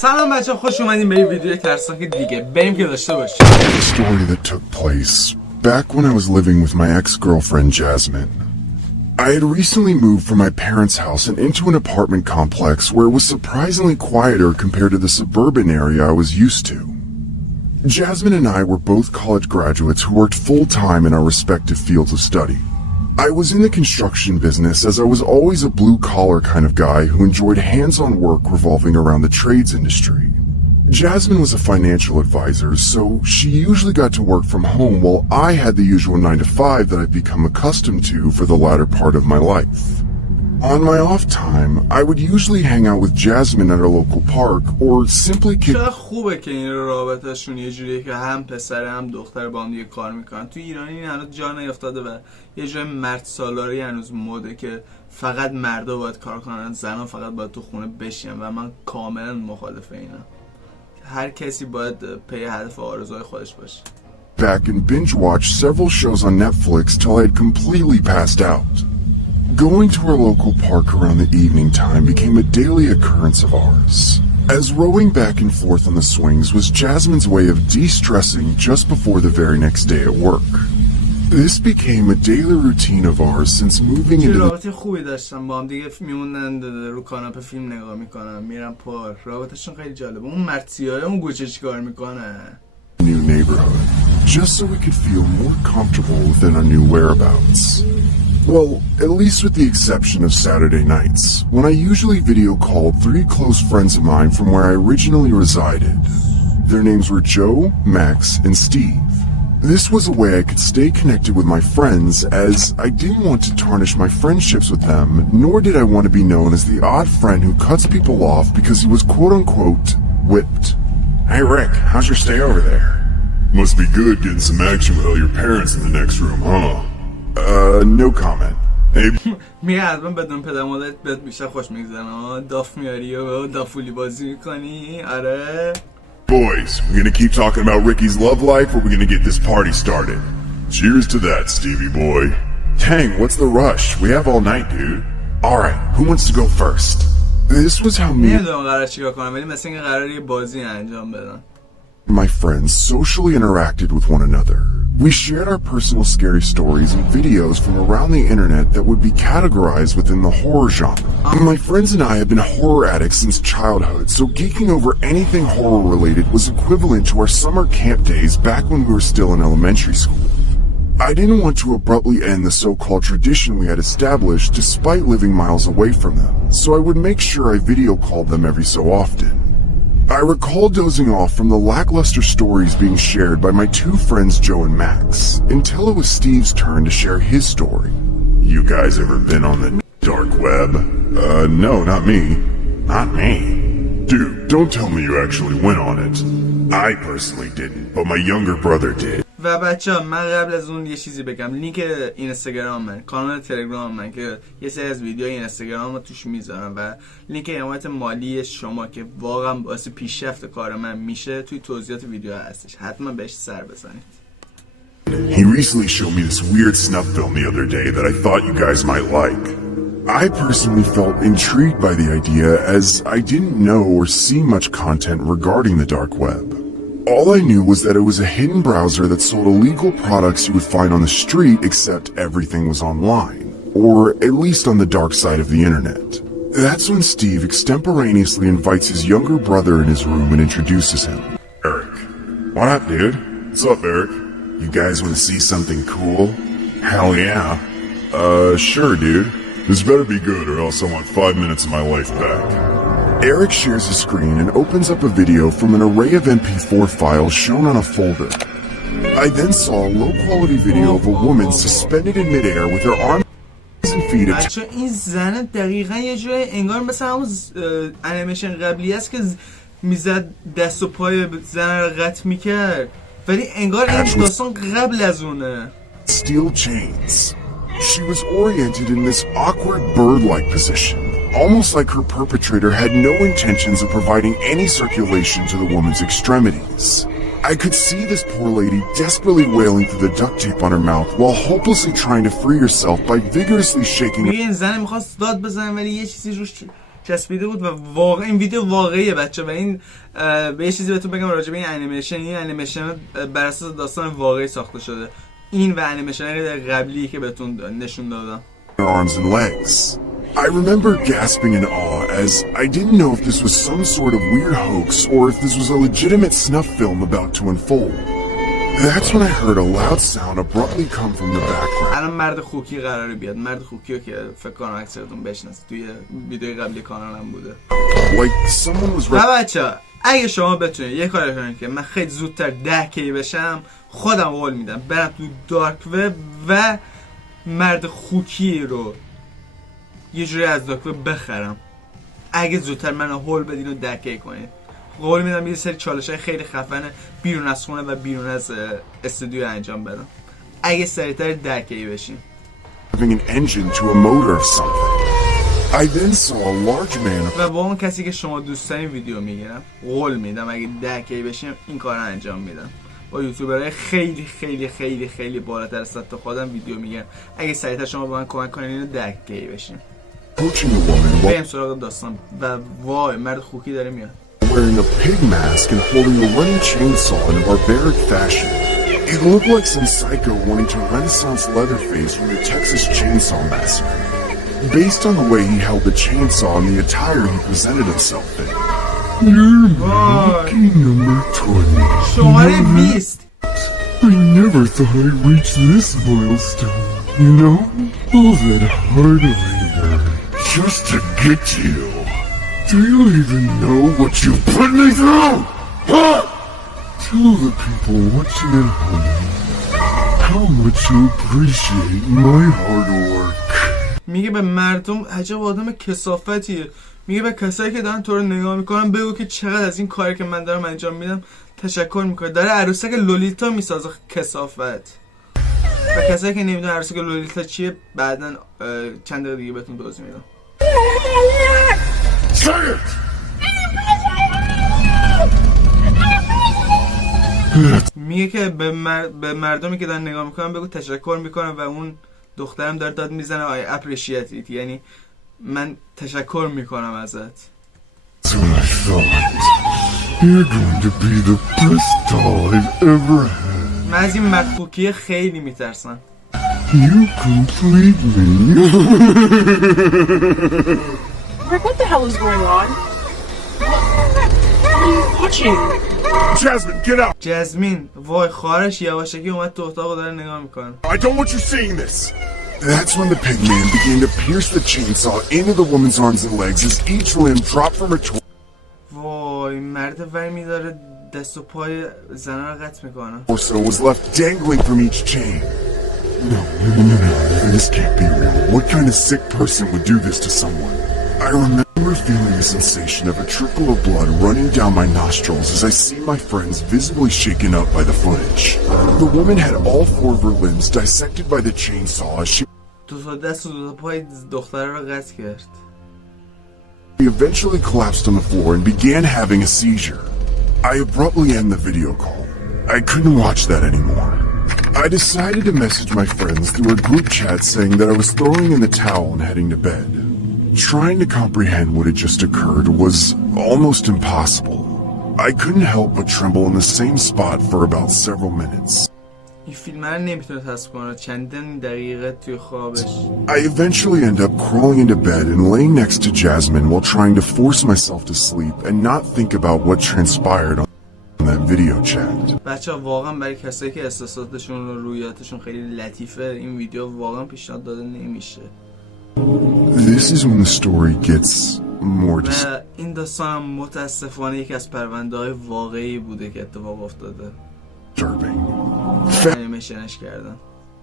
سلام بچه‌ها، خوش اومدین به ویدیو ترسناک دیگه. بریم که داشته باشیم. A story that took place back when I was living with my ex-girlfriend Jasmine. I had recently moved from my parents' house and into an apartment complex where it was surprisingly quieter compared to the suburban area I was used to. Jasmine and I were both college graduates who worked full-time in our respective fields of study. I was in the construction business as I was always a blue-collar kind of guy who enjoyed hands-on work revolving around the trades industry. Jasmine was a financial advisor, so she usually got to work from home while I had the usual 9-to-5 that I'd become accustomed to for the latter part of my life. On my off time, I would usually hang out with Jasmine at our local park or simply چقدر خوبه که این رابطه‌شون یه جوریه که هم پسر هم دختر با هم دیگه کار میکنن. تو ایرانی این هنوز جا نیافتاده و یه جای مرد سالاری هنوز موده که فقط مردا باید کار کنن، زنا فقط باید تو خونه بشینن و من کاملا مخالف اینم. هر کسی باید پی هدف و آرزوهای خودش باشه. back and binge watch several shows on Netflix till I had completely passed out. Going to our local park around the evening time became a daily occurrence of ours, as rowing back and forth on the swings was Jasmine's way of de-stressing just before the very next day at work. This became a daily routine of ours since moving into the رابطه خوبی داشتم با هم دیگه، میموندن رو کاناپه فیلم نگاه میکنن، میرن پارک. رابطهشون خیلی جالبه. اون مرتیای اون گوچه چیکار میکنه؟ new neighborhood, just so we could feel more comfortable within our new whereabouts. Well, at least with the exception of Saturday nights, when I usually video called 3 close friends of mine from where I originally resided. Their names were Joe, Max, and Steve. This was a way I could stay connected with my friends, as I didn't want to tarnish my friendships with them, nor did I want to be known as the odd friend who cuts people off because he was quote-unquote whipped. Hey Rick, how's your stay over there? Must be good getting some action with all your parents in the next room, huh? No comment. Hey. میگه حتما بدون پدر مادرت بهت بیشتر خوش میگذره. داف میاری و دافولی بازی میکنی. آره. Boys, we gonna keep talking about Ricky's love life or we gonna get this party started? Cheers to that, Stevie boy. Dang, what's the rush? We have all night, dude. Alright, who wants to go first? This was how me نمیدونم قرار چیکار کنم، ولی مثل اینکه قراره یه بازی انجام بدم. my friends socially interacted with one another. We shared our personal scary stories and videos from around the internet that would be categorized within the horror genre. My friends and I have been horror addicts since childhood, so geeking over anything horror related was equivalent to our summer camp days back when we were still in elementary school. I didn't want to abruptly end the so-called tradition we had established despite living miles away from them, so I would make sure I video called them every so often. I recall dozing off from the lackluster stories being shared by my 2 friends Joe and Max, until it was Steve's turn to share his story. You guys ever been on the dark web? No, not me. Not me. Dude, don't tell me you actually went on it. I personally didn't, but my younger brother did. و بچه ها، من قبل از اون یه چیزی بگم. لینک اینستاگرام من، کانال تلگرام من که یه سری از ویدیوهای اینستاگرام رو توش میذارم و لینک حمایت مالی شما که واقعا باعث پیشرفت کار من میشه توی توضیحات ویدیو هستش. حتما بهش سر بزنید. He recently showed me this weird snuff film the other day that I thought you guys might like. I personally felt intrigued by the idea as I didn't know or see much content regarding the dark web. All I knew was that it was a hidden browser that sold illegal products you would find on the street, except everything was online, or at least on the dark side of the internet. That's when Steve extemporaneously invites his younger brother in his room and introduces him. Eric. What up, dude? What's up, Eric? You guys want to see something cool? Hell yeah. Sure, dude. This better be good or else I want 5 minutes of my life back. Eric shares his screen and opens up a video from an array of MP4 files shown on a folder. I then saw a low-quality video of a woman suspended in midair with her arms and feet. بچه این زن دقیقا یه جای انگار مثل همون انیمیشن قبلی است که میزد دست و پای زن رو قطع میکرد، ولی انگار این داستان قبل از اونه. Steel chains. She was oriented in this awkward bird-like position, almost like her perpetrator had no intentions of providing any circulation to the woman's extremities. I could see this poor lady desperately wailing through the duct tape on her mouth while hopelessly trying to free herself by vigorously shaking her. این زن میخواست داد بزنه ولی یه چیزی روش چسبیده بود و واقعا این ویدیو واقعیه بچه. و این به یه چیزی بهتون بگم راجع به این انیمیشن. این انیمیشن بر اساس داستان واقعی ساخته شده. این و انیمیشن قبلی که بهتون نشون دادم. Arms and legs. I remember gasping in awe as I didn't know if this was some sort of weird hoax or if this was a legitimate snuff film about to unfold. That's when I heard a loud sound abruptly come from the background. الان مرد خوکی قراره بیاد. مرد خوکی رو که فکر کنم اکثرتون بشناسید، توی ویدیو قبلی کانال هم بوده. Like someone was بچه‌ها اگه شما بتونید یه کاری کنید که من خیلی زودتر 10K بشم، خودم قول میدم برم تو دارک وب و مرد خوکی رو یه جوری از دارک وب بخرم. اگه زودتر منو هول بدین و 10K کنید، قول میدم یه سری چالش‌های خیلی خفنه بیرون از خونه و بیرون از استودیو انجام بدم اگه سریعتر 10K بشیم. an engine to a motor or something. I then saw a large man. و با اون کسی که شما دوست دارین ویدیو میگیرم. قول میدم اگه 10K بشیم این کار رو انجام میدم. با یوتیوبرهای خیلی خیلی خیلی خیلی بالاتر از تا خودم ویدیو میگم. اگه سریعتر شما به من کمک کنین اینو 10K بشیم. بریم سراغ داستان. و وای مرد خوکی داره میاد. Wearing a pig mask and holding a running chainsaw in a barbaric fashion. It looked like some psycho wanting to Renaissance Leatherface from the Texas Chainsaw Massacre, based on the way he held the chainsaw and the attire he presented himself in. You're lucky number 20. شماره 20. I never thought I'd reach this milestone. You know, all that hard labor just to get you. Do you even know what you put me through? Huh? Tell the people watching at home how much you appreciate my hard work. میگه به مردم عجب آدم کثافتیه. میگه به کسایی که دارن تو رو نگاه میکنن بگو که چقدر از این کاری که من دارم انجام میدم تشکر میکنه. داره عروسک لولیتا میسازه. کثافت. و کسایی که نمیدونن عروسک لولیتا چیه بعدن چند دقیقه دیگه بهتون توضیح میدم. میگه که به مردمی که دارن نگاه میکنن بگو تشکر میکنم و اون دخترم داره داد میزنه I appreciate it، یعنی من تشکر میکنم ازت. That's what I thought. You're going to be the best doll I've ever had. من از این مدخوکی خیلی میترسم. You complete me. Rick, what the hell is going on? What are you watching? Jasmine, get out! جزمین وای خواهرش یواشکی اومد تو اتاق و داره نگاه میکنه. I don't want you seeing this. That's when the pig man began to pierce the chainsaw into the woman's arms and legs as each limb dropped from her torso. وای مرد ور میداره دست و پای زنه رو قطع میکنه. Torso was left dangling from each chain. No, this can't be real. What kind of sick person would do this to someone? I remember feeling the sensation of a trickle of blood running down my nostrils as I see my friends visibly shaken up by the footage. The woman had all four of her limbs dissected by the chainsaw as she دست و دو پای دختره رو قطع کرد. She eventually collapsed on the floor and began having a seizure. I abruptly ended the video call. I couldn't watch that anymore. I decided to message my friends through a group chat saying that I was throwing in the towel and heading to bed. Trying to comprehend what had just occurred was almost impossible. I couldn't help but tremble in the same spot for about several minutes. این فیلم رو نمیتونه تصویر کنه چندین دقیقه توی خوابش. I eventually end up crawling into bed and laying next to Jasmine while trying to force myself to sleep and not think about what transpired on that video chat. بچه واقعا برای کسایی که احساساتشون و رویاتشون خیلی لطیفه این ویدیو واقعا پیشنهاد داده نمیشه. This is when the story gets more این داستان متاسفانه یکی از پرونده‌های واقعی بوده که اتفاق افتاده. disturbing. انیمیشنش کردن.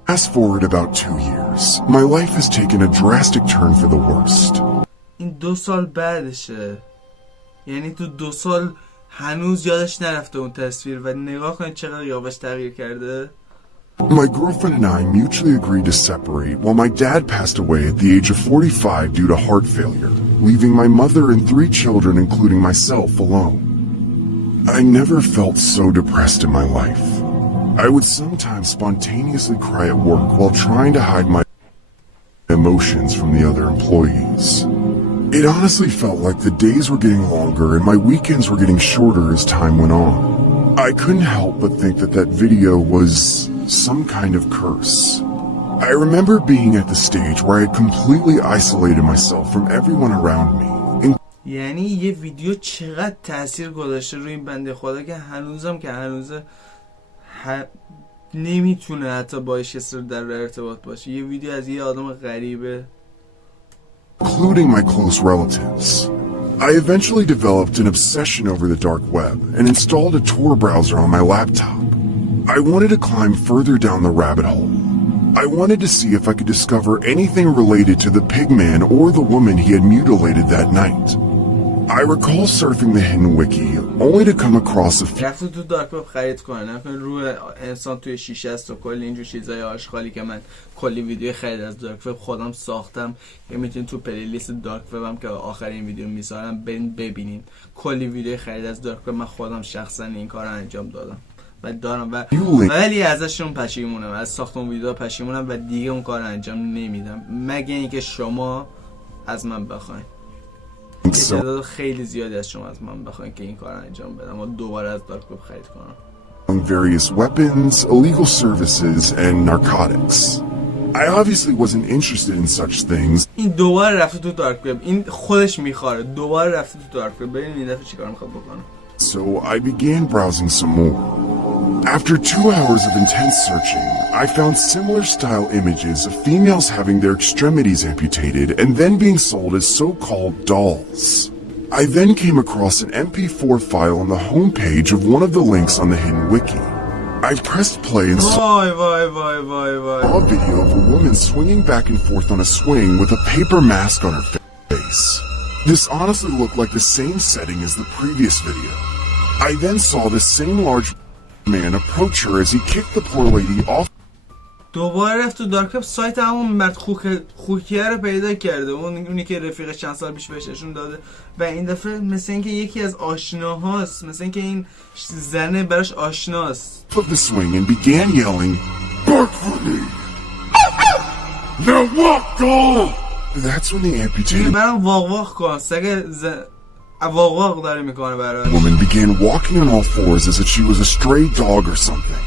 Fast forward about 2 years. My life has taken a drastic turn for the worst. این 2 سال بعدشه. یعنی تو 2 سال هنوز یادش نرفته اون تصویر و نگاه کنید چقدر یادش تغییر کرده. My girlfriend and I mutually agreed to separate while my dad passed away at the age of 45 due to heart failure, leaving my mother and 3 children including myself alone. I never felt so depressed in my life. I would sometimes spontaneously cry at work while trying to hide my emotions from the other employees. It honestly felt like the days were getting longer and my weekends were getting shorter as time went on. I couldn't help but think that that video was some kind of curse. I remember being at the stage where I had completely isolated myself from everyone around me. یعنی یه ویدیو چقدر تاثیر گذاشته روی این بنده خدا که هنوزه نمیتونه حتی باش کسی در ارتباط باشه. یه ویدیو از یه آدم غریبه. Including my close relatives. I eventually developed an obsession over the dark web and installed a Tor browser on my laptop. I wanted to climb further down the rabbit hole. I wanted to see if I could discover anything related to the pigman or the woman he had mutilated that night. I recall surfing the hidden wiki only to come across a few. رفت تو دارک وب خرید کنه، نکنه روی انسان توی شیشه است و کلی اینجور چیزای آشغالی که من کلی ویدیو خرید از دارک وب خودم ساختم که میتونید تو پلیلیست دارک وبم که آخرین ویدیو میذارم ببینین. کلی ویدیو خرید از دارک وب من خودم شخصا این کار رو انجام دادم و دارم ولی ازشون پشیمونم، از ساخت اون ویدیو پشیمونم و دیگه اون کار رو انجام نمیدم مگه اینکه شما از من بخواین. تعداد خیلی زیادی از شما از من بخواین که این کار رو انجام بدم و دوباره از دارک وب خرید کنم. Various weapons, illegal services and narcotics. I obviously wasn't interested in such things. این دوباره رفته تو دارک وب، این خودش میخواره دوباره رفته تو دارک وب. ببین این دفعه چیکار میخواد بکنه. So I began browsing some more. After 2 hours of intense searching, I found similar style images of females having their extremities amputated and then being sold as so-called dolls. I then came across an MP4 file on the homepage of one of the links on the hidden wiki. I pressed play and saw a video of a woman swinging back and forth on a swing with a paper mask on her face. This honestly looked like the same setting as the previous video. I then saw the same large man approach her as he kicked the poor lady off. دوباره رفت تو دارک وب، سایت همون مرد خوکی رو پیدا کرده، اونی که رفیق چند سال پیش بهش نشون داده و این دفعه مثل اینکه یکی از آشناهاست، مثل اینکه این زنه براش آشناست. Of the swing and began yelling, "Bark for me! Now walk on!" That's when the amputated برام واق کن، سگ واق داره میکنه براش. woman began walking on all fours as if she was a stray dog or something.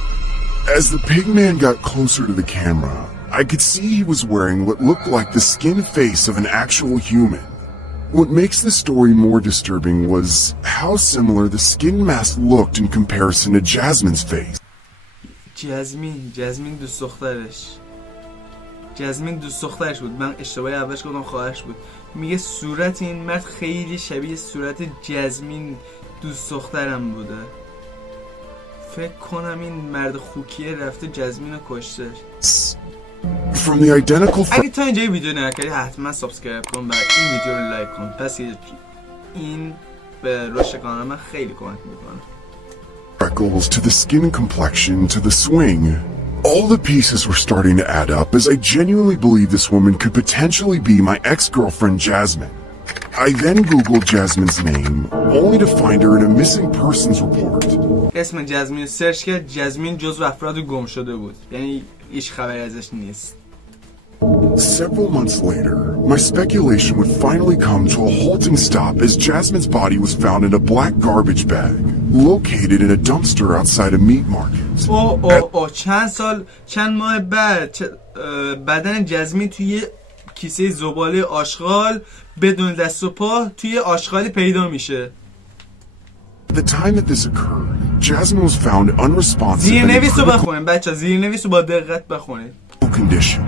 As the pigman got closer to the camera, I could see he was wearing what looked like the skin face of an actual human. What makes the story more disturbing was how similar the skin mask looked in comparison to Jasmine's face. جزمین دوست دخترش بود. من اشتباهی اولش گفتم خواهرش بود. میگه صورت این مرد خیلی شبیه صورت جزمین دوست دخترم بوده. فکر کنم این مرد خوکیه رفته جزمین رو کشته. From the identical اگه تا اینجا ویدیو نکردی حتما سابسکرایب کن و این ویدیو رو لایک کن. پس این به رشد کانال من خیلی کمک میکنه. freckles to the skin complexion to the swing. All the pieces were starting to add up as I genuinely believed this woman could potentially be my ex-girlfriend Jasmine. I then googled Jasmine's name only to find her in a missing persons report. اسم جزمین سرچ کرد، جزمین جزو افراد گم شده بود، یعنی هیچ خبری ازش نیست. Several months later, my speculation would finally come to a halting stop as Jasmine's body was found in a black garbage bag located in a dumpster outside a meat market. چند ماه بعد بدن جزمین توی کیسه زباله آشغال بدون دست و پا توی آشغالی پیدا میشه. At the time that this occurred, Jasmine was found unresponsive زیرنویس رو بخونید بچه، زیرنویس رو با دقت بخونید. condition.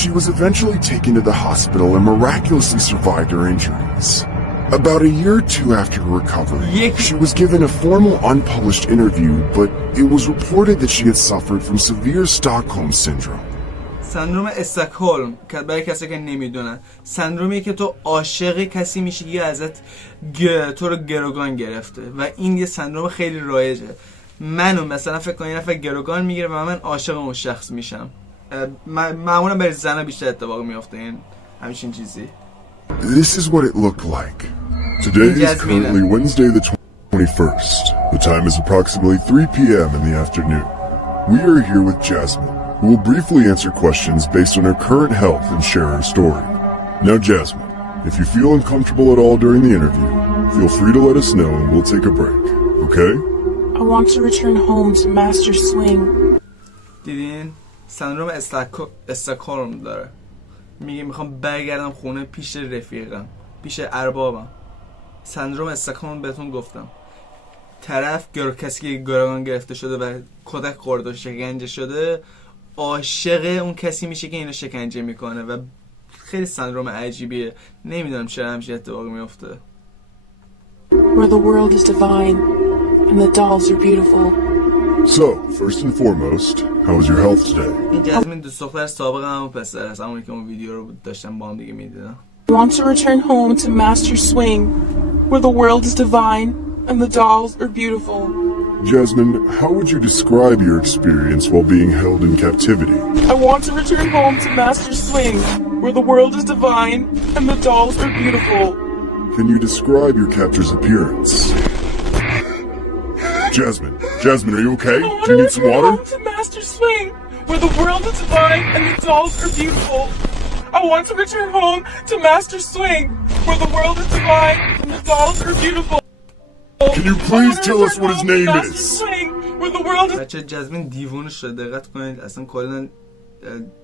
She was eventually taken to the hospital and miraculously survived her injuries. About a year or two after her recovery, she was given a formal unpublished interview, but it was reported that she had suffered from severe Stockholm syndrome. سندروم استکهلم که برای کسی که نمیدونن سندرومیه که تو عاشق کسی میشی یا ازت تو رو گروگان گرفته و این یه سندروم خیلی رایجه. منو مثلا فکر کن یه نفر گروگان میگیره و من عاشق اون شخص میشم. معمولا برای زنها بیشتر اتفاق میفته این همچین چیزی. This is what it looked like. Today is currently Wednesday the 21st. The time is approximately 3 p.m. in the afternoon. We are here with Jasmine, who will briefly answer questions based on her current health and share her story. Now Jasmine, If you feel uncomfortable at all during the interview, feel free to let us know and we'll take a break, okay? I want to return home to master swing. دیدین؟ سندروم استکهلم داره. میگه میخوام برگردم خونه پیش رفیقم، پیش اربابم. سندروم استکهلم بهتون گفتم. طرف کسی که گروگان گرفته شده و کتک خورده و شکنجه شده عاشق اون کسی میشه که اینو شکنجه میکنه و خیلی سندروم عجیبیه. نمیدونم چرا همچین اتفاقی میفته. Where the world is divine and the dolls are beautiful. So, first and foremost, how was your health today? این جزمین دوست دختر سابق همون پسر هست، همونی که اون ویدیو رو داشتم با هم دیگه میدیدم. I want to return home to master swing where the world is divine and the dolls are beautiful. Jasmine, how would you describe your experience while being held in captivity? I want to return home to master swing where the world is divine and the dolls are beautiful. Can you describe your captor's appearance? Jasmine, are you okay? Do you need some water? I want to return home to master swing where the world is divine and the dolls are beautiful. I want to return home to master swing where the world is divine and the dolls are beautiful. Can you please tell us what his name is? بچه جزمین دیوونه شده، دقت کنید اصلا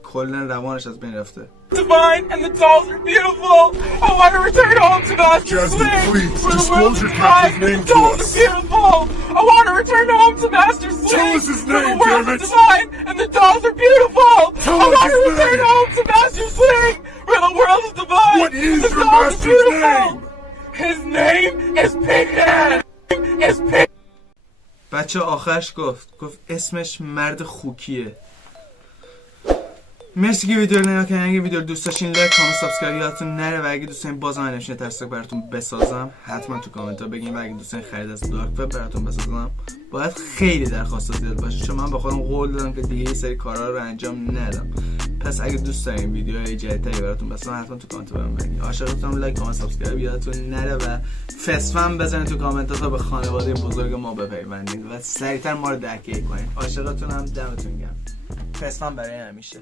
کلن روانش از بین رفته. Divine and the dolls are beautiful. I want to return home to master swing. Jasmine, please where the disclose world your is captor's divine name and the to dolls us. are beautiful. I want to return home to master swing. Tell us his where name, the world damn is it. divine and the dolls are beautiful. Tell I us want to his return name. home to master swing where the world is divine. What is and the your dolls are master's beautiful. name? His name is Pigman. Is Pig. بچه آخرش گفت اسمش مرد خوکیه. مرسی که ویدیو رو نگاه کردین. اگه ویدیو رو دوست داشتین لایک، کامنت، سابسکرایب یادتون نره و اگه دوست دارین بازم انیمیشن ترسناک براتون بسازم حتما تو کامنت ها بگین و اگه دوست دارین خرید از دارک براتون بسازم باید خیلی درخواست زیاد باشه چون من به خودم قول دادم که دیگه یه سری کارا رو انجام ندم. پس اگه دوست دارین ویدیوهای جدیدی براتون بسازم حتما تو کامنت بهم بگین. عاشقتونم. لایک، کامنت، سابسکرایب یادتون نره و فسفم بزنید تو کامنت ها تا به خانواده بزرگ ما بپیوندین و سریعتر ما رو درک کنین. عاشقتونم. دمتون گرم. فسفم برای همیشه.